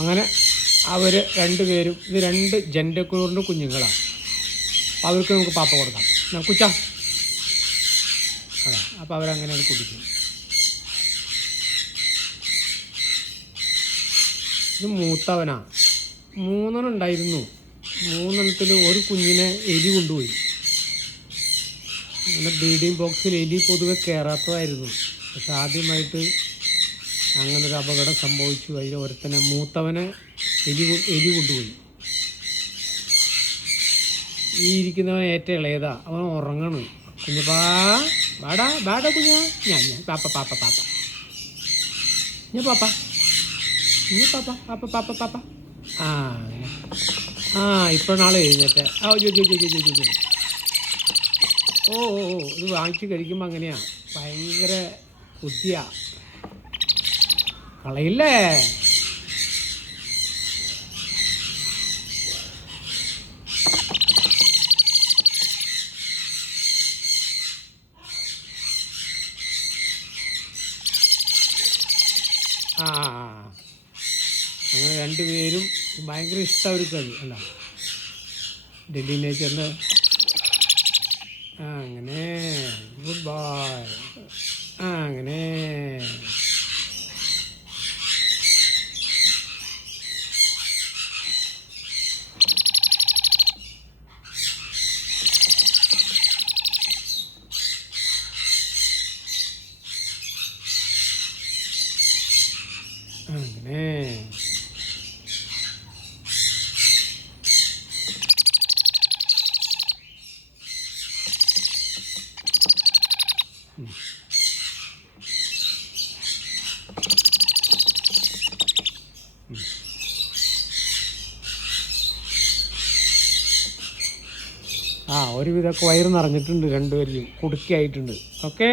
അങ്ങനെ അവർ രണ്ടുപേരും, ഇത് 2 ജെൻഡക്കൂറിൻ്റെ കുഞ്ഞുങ്ങളാണ്. അവർക്ക് നമുക്ക് പാപ്പ കൊടുക്കാം. കുച്ച അതെ. അപ്പോൾ അവരങ്ങനെ അത് കുടിക്കും. ഇത് മൂത്തവനാ. 3 ഉണ്ടായിരുന്നു. 3 ഒരു കുഞ്ഞിനെ എലി കൊണ്ടുപോയി. അങ്ങനെ ബ്രീഡിംഗ് ബോക്സിൽ എലി പൊതുവെ കയറാത്തതായിരുന്നു. പക്ഷെ ആദ്യമായിട്ട് അങ്ങനൊരു അപകടം സംഭവിച്ചു. അതിൽ ഒരുത്തനെ മൂത്തവനെ എലി കൊണ്ടുപോയി. ഈ ഇരിക്കുന്നവൻ ഏറ്റവും ഇളയതാ. അവൻ ഉറങ്ങണ്. കുഞ്ഞപ്പാ ബാടാ ബാടാ കുഞ്ഞാ. ഞാൻ പാപ്പ പാപ്പ പാപ്പ ഞാൻ പാപ്പ നീ പാപ്പ പാപ്പ പാപ്പ പാപ്പ. ആ ആ ഇപ്പോൾ നാളെ എഴുന്നേറ്റ്. ആ ജോ ജോ ജോ ജോ ജോ ജോ. ഓ ഓ ഓ ഇത് വാങ്ങിച്ച് കഴിക്കുമ്പോൾ അങ്ങനെയാണ്. ഭയങ്കര ബുദ്ധിയാ. കളയില്ലേ. ആ അങ്ങനെ 2 പേരും ഭയങ്കര ഇഷ്ടം അവർക്കത്. അല്ല ഡൽഹി നേച്ചറിൻ്റെ. അങ്ങനെ ഗുഡ് ബൈ. അങ്ങനെ അങ്ങനെ ഒരുവിധമൊക്കെ വയറ് നിറഞ്ഞിട്ടുണ്ട്. 2 പേരും കുടുക്കിയായിട്ടുണ്ട്. ഓക്കെ.